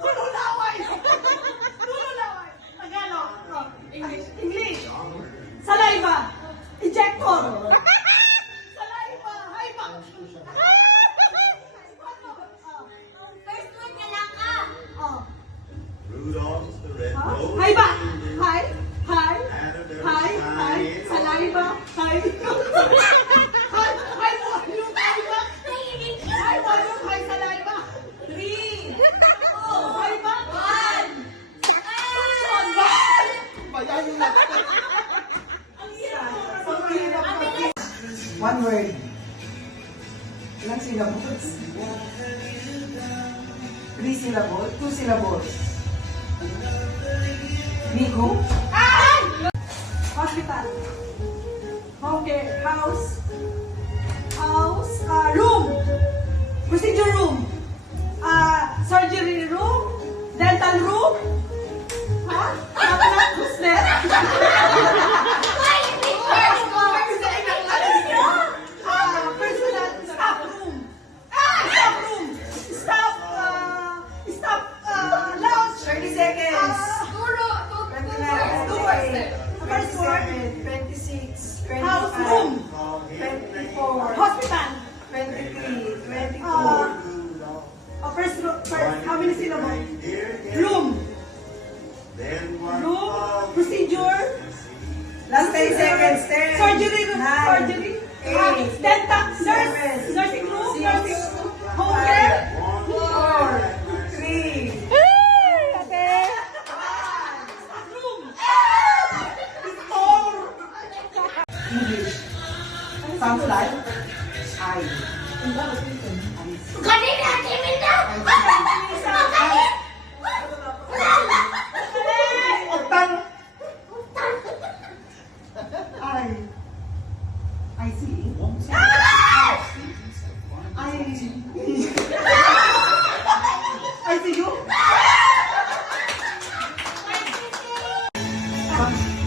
Lululaway! Lululaway! Tagalog. English. Saliva. Ejector. Saliva. Haiba. First one ka lang ka. Oh. Rudolph the red-nosed Haiba. reindeer Hi. Hi. had a very Hi. Hi. shiny Saliva. Hi. Hi. Hi. Volume. Haiba. Hi. Volume. Hi. Saliva. 3. Haiba. 1. Action. 1. Bayan yung lahat. Ang hirap. Ang hirap mag- One word. Ilang syllables? 3 syllables? 2 syllables? Bigo? Hospital. Home care. House. Room. Procedure room. Surgery room. Dental room. Ha? Who's there? Personal staff room. Staff room. Staff lounge. 30 seconds. First word. 26, 25, House room. 24, Hospital. 23, 24. First, how many syllables? reindeer in Room. Then one Room. followed Procedure. Last 10 seconds. 10, Surgery room. 9, Surgery. 8, Dental. Nurse. 7, Nursing room. 6, Nursing room. Home care. 4, 3, Room. English. Sounds like I. Kanina, timin na! Utang. I see. I see you.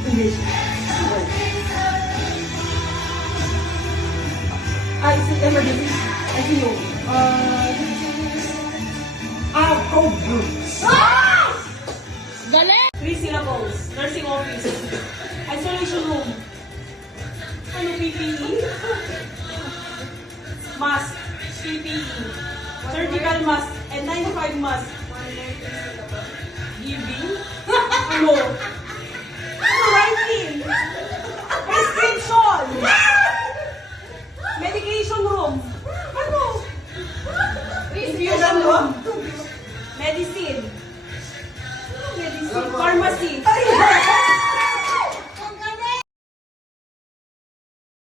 English. I see emergency. I see you. Galing! 3 syllables. Nursing office. Isolation room. Ano PPE? Mask. PPE. Surgical mask. And 95 mask. Giving. Ano? Ano writing? Prescription. Medication room. Ano? Infusion room. Medicine. Medicine. Pharmacy.